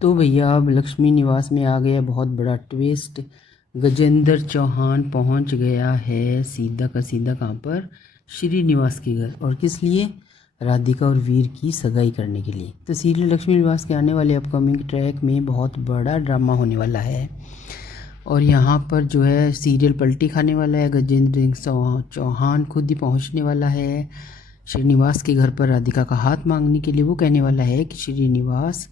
तो भैया अब लक्ष्मी निवास में आ गया बहुत बड़ा ट्विस्ट। गजेंद्र चौहान पहुंच गया है सीधा का सीधा कहाँ पर, श्रीनिवास के घर। और किस लिए? राधिका और वीर की सगाई करने के लिए। तो सीरियल लक्ष्मी निवास के आने वाले अपकमिंग ट्रैक में बहुत बड़ा ड्रामा होने वाला है और यहाँ पर जो है सीरियल पलटी खाने वाला है। गजेंद्र सिंह चौहान खुद ही पहुँचने वाला है श्रीनिवास के घर पर राधिका का हाथ मांगने के लिए। वो कहने वाला है कि श्रीनिवास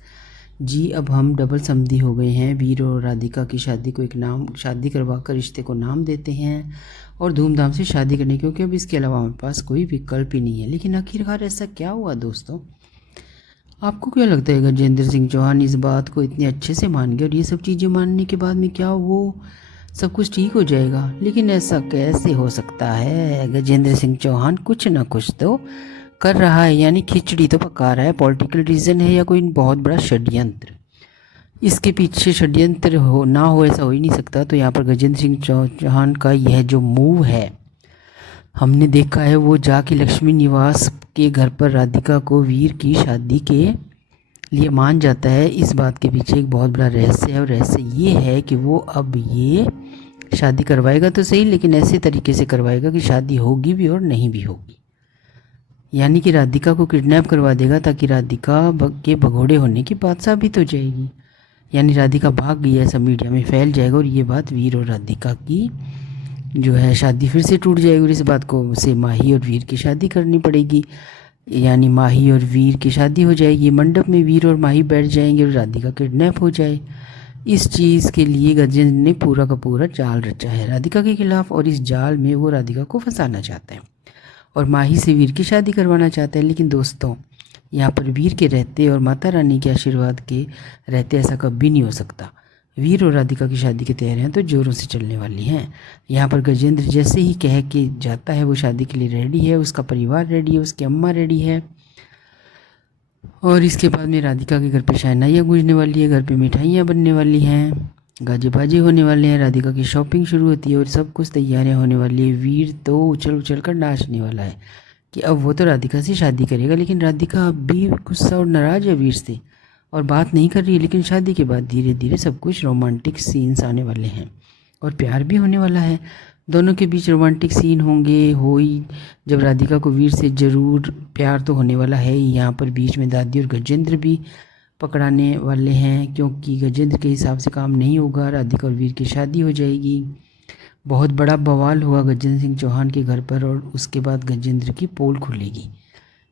जी, अब हम डबल समधी हो गए हैं। वीर और राधिका की शादी को एक नाम, शादी करवा कर रिश्ते को नाम देते हैं और धूमधाम से शादी करने, क्योंकि अब इसके अलावा हमारे पास कोई विकल्प ही नहीं है। लेकिन आखिरकार ऐसा क्या हुआ दोस्तों? आपको क्या लगता है गजेंद्र सिंह चौहान इस बात को इतने अच्छे से मान गए और ये सब चीज़ें मानने के बाद में क्या वो सब कुछ ठीक हो जाएगा? लेकिन ऐसा कैसे हो सकता है? गजेंद्र सिंह चौहान कुछ ना कुछ तो कर रहा है, यानी खिचड़ी तो पका रहा है। पॉलिटिकल रीज़न है या कोई बहुत बड़ा षड्यंत्र? इसके पीछे षड्यंत्र हो ना हो ऐसा हो ही नहीं सकता। तो यहाँ पर गजेंद्र सिंह चौहान का यह जो मूव है, हमने देखा है, वो जाके लक्ष्मी निवास के घर पर राधिका को वीर की शादी के लिए मान जाता है। इस बात के पीछे एक बहुत बड़ा रहस्य है और रहस्य ये है कि वो अब ये शादी करवाएगा तो सही, लेकिन ऐसे तरीके से करवाएगा कि शादी होगी भी और नहीं भी होगी। यानी कि राधिका को किडनैप करवा देगा ताकि राधिका के भगोड़े होने की बात साबित हो जाएगी। यानी राधिका भाग गई ऐसा मीडिया में फैल जाएगा और ये बात वीर और राधिका की जो है शादी फिर से टूट जाएगी और इस बात को से माही और वीर की शादी करनी पड़ेगी। यानी माही और वीर की शादी हो जाएगी, मंडप में वीर और माही बैठ जाएंगे और राधिका किडनैप हो जाए। इस चीज़ के लिए गजेंद्र ने पूरा का पूरा जाल रचा है राधिका के खिलाफ और इस जाल में वो राधिका को फंसाना चाहता है और माही से वीर की शादी करवाना चाहता है। लेकिन दोस्तों, यहाँ पर वीर के रहते और माता रानी के आशीर्वाद के रहते ऐसा कभी नहीं हो सकता। वीर और राधिका की शादी की तैयारियां तो जोरों से चलने वाली हैं। यहाँ पर गजेंद्र जैसे ही कह के जाता है वो शादी के लिए रेडी है, उसका परिवार रेडी है, उसकी अम्मा रेडी है और इसके बाद में राधिका के घर पे शहनाइयाँ गूंजने वाली है, घर पे मिठाइयाँ बनने वाली हैं, गाजे बाजे होने वाले हैं, राधिका की शॉपिंग शुरू होती है और सब कुछ तैयारियां होने वाली है। वीर तो उछल उछल कर नाचने वाला है कि अब वो तो राधिका से शादी करेगा। लेकिन राधिका अब भी गुस्सा और नाराज़ है वीर से और बात नहीं कर रही है। लेकिन शादी के बाद धीरे धीरे सब कुछ रोमांटिक सीन्स आने वाले हैं और प्यार भी होने वाला है। दोनों के बीच रोमांटिक सीन होंगे, होई जब राधिका को वीर से ज़रूर प्यार तो होने वाला है। यहाँ पर बीच में दादी और गजेंद्र भी पकड़ाने वाले हैं, क्योंकि गजेंद्र के हिसाब से काम नहीं होगा, राधिका और वीर की शादी हो जाएगी। बहुत बड़ा बवाल हुआ गजेंद्र सिंह चौहान के घर पर और उसके बाद गजेंद्र की पोल खुलेगी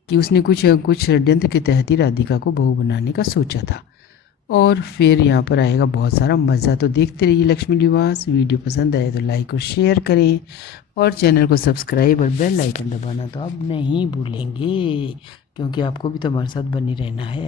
कि उसने कुछ षड्यंत्र के तहत ही राधिका को बहू बनाने का सोचा था। और फिर यहाँ पर आएगा बहुत सारा मज़ा। तो देखते रहिए लक्ष्मी निवास। वीडियो पसंद आए तो लाइक और शेयर करें और चैनल को सब्सक्राइब और बेल आइकन दबाना तो आप नहीं भूलेंगे, क्योंकि आपको भी तो हमारे साथ बने रहना है।